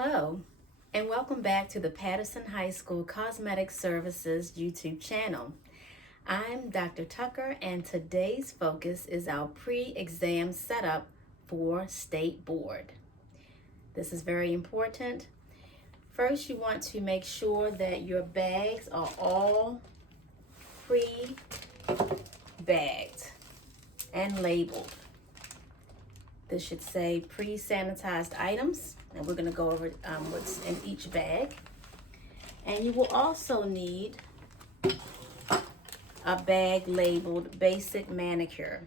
Hello, and welcome back to the Patterson High School Cosmetic Services YouTube channel. I'm Dr. Tucker, and today's focus is our pre-exam setup for State Board. This is very important. First, you want to make sure that your bags are all pre-bagged and labeled. This should say pre-sanitized items, and we're going to go over what's in each bag. And you will also need a bag labeled Basic Manicure.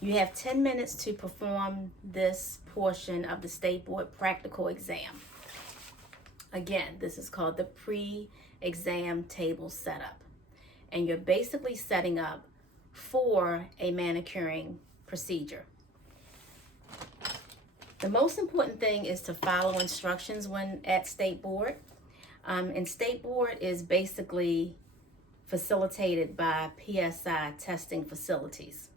You have 10 minutes to perform this portion of the State Board practical exam. Again, this is called the pre-exam table setup. And you're basically setting up for a manicuring procedure. The most important thing is to follow instructions when at State Board. And State Board is basically facilitated by PSI testing facilities.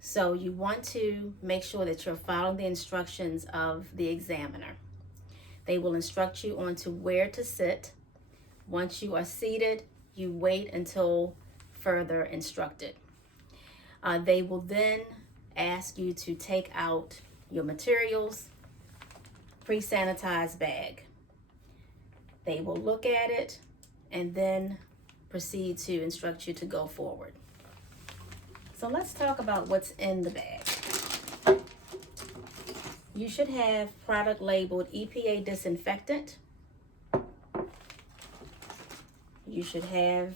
So you want to make sure that you're following the instructions of the examiner. They will instruct you on to where to sit. Once you are seated, you wait until further instructed. They will then ask you to take out your materials, pre-sanitized bag. They will look at it and then proceed to instruct you to go forward. So let's talk about what's in the bag. You should have product labeled EPA disinfectant. You should have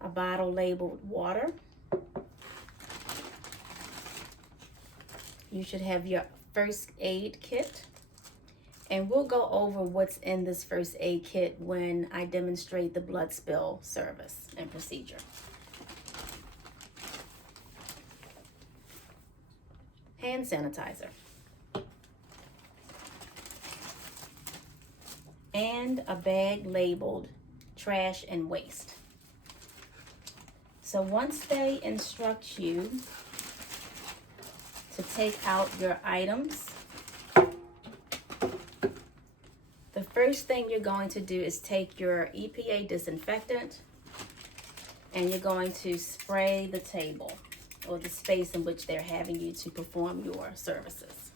a bottle labeled water. You should have your first aid kit, and we'll go over what's in this first aid kit when I demonstrate the blood spill service and procedure. Hand sanitizer and a bag labeled trash and waste. So once they instruct you to take out your items, the first thing you're going to do is take your EPA disinfectant and you're going to spray the table or the space in which they're having you to perform your services.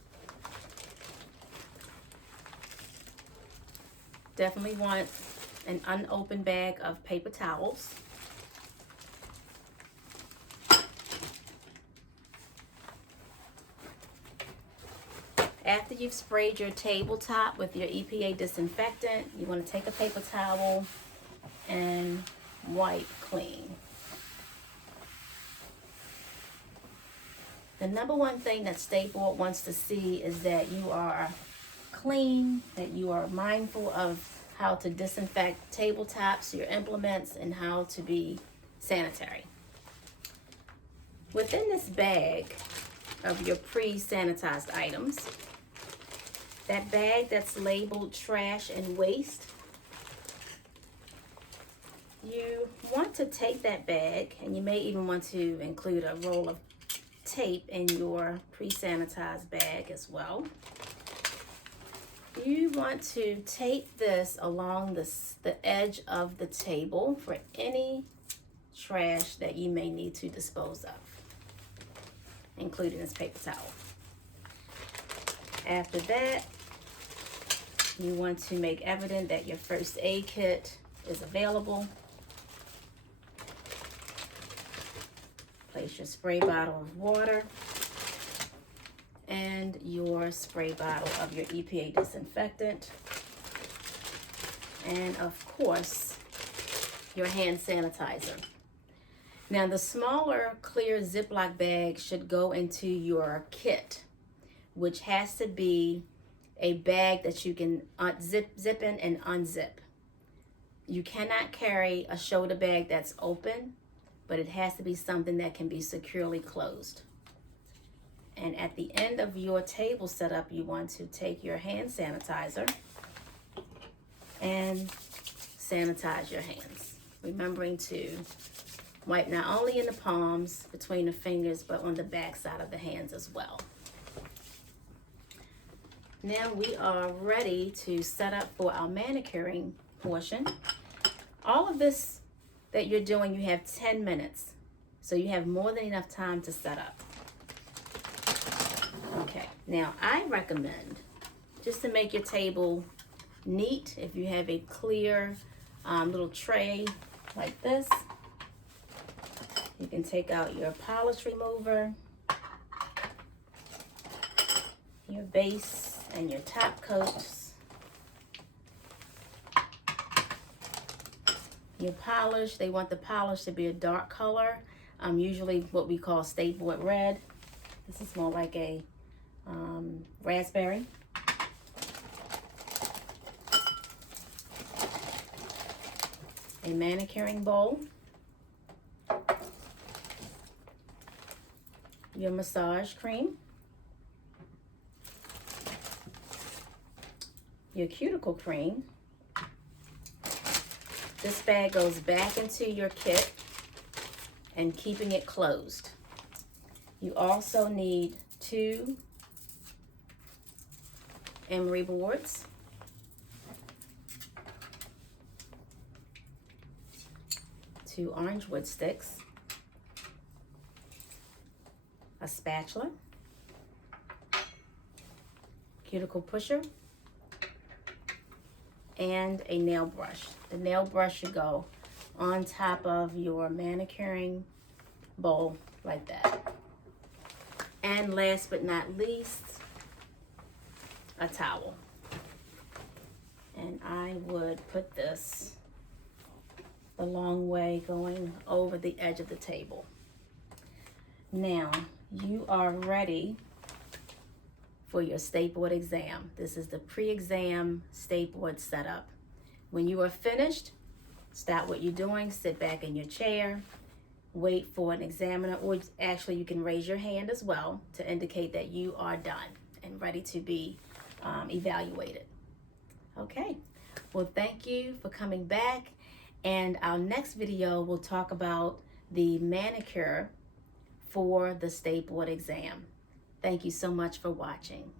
Definitely want an unopened bag of paper towels. After you've sprayed your tabletop with your EPA disinfectant, you want to take a paper towel and wipe clean. The number one thing that State Board wants to see is that you are clean, that you are mindful of how to disinfect tabletops, your implements, and how to be sanitary. Within this bag of your pre-sanitized items, that bag that's labeled trash and waste, you want to take that bag, and you may even want to include a roll of tape in your pre-sanitized bag as well. You want to tape this along the edge of the table for any trash that you may need to dispose of, including this paper towel. After that, you want to make evident that your first aid kit is available. Place your spray bottle of water and your spray bottle of your EPA disinfectant. And of course, your hand sanitizer. Now, the smaller clear Ziploc bag should go into your kit, which has to be a bag that you can zip in and unzip. You cannot carry a shoulder bag that's open, but it has to be something that can be securely closed. And at the end of your table setup, you want to take your hand sanitizer and sanitize your hands, remembering to wipe not only in the palms, between the fingers, but on the back side of the hands as well. Now we are ready to set up for our manicuring portion. All of this that you're doing, you have 10 minutes. So you have more than enough time to set up. Okay, now I recommend, just to make your table neat, if you have a clear little tray like this, you can take out your polish remover, your base and your top coats, your polish. They want the polish to be a dark color, usually what we call state board red. This is more like a raspberry. A manicuring bowl, your massage cream, your cuticle cream. This bag goes back into your kit and keeping it closed. You also need 2 emery boards, 2 orange wood sticks, a spatula, cuticle pusher, and a nail brush. The nail brush should go on top of your manicuring bowl like that. And last but not least, a towel. And I would put this the long way going over the edge of the table. Now you are ready for your state board exam. This is the pre-exam state board setup. When you are finished, stop what you're doing, sit back in your chair, wait for an examiner, or actually you can raise your hand as well to indicate that you are done and ready to be evaluated. Okay, well, thank you for coming back. And our next video will talk about the manicure for the state board exam. Thank you so much for watching.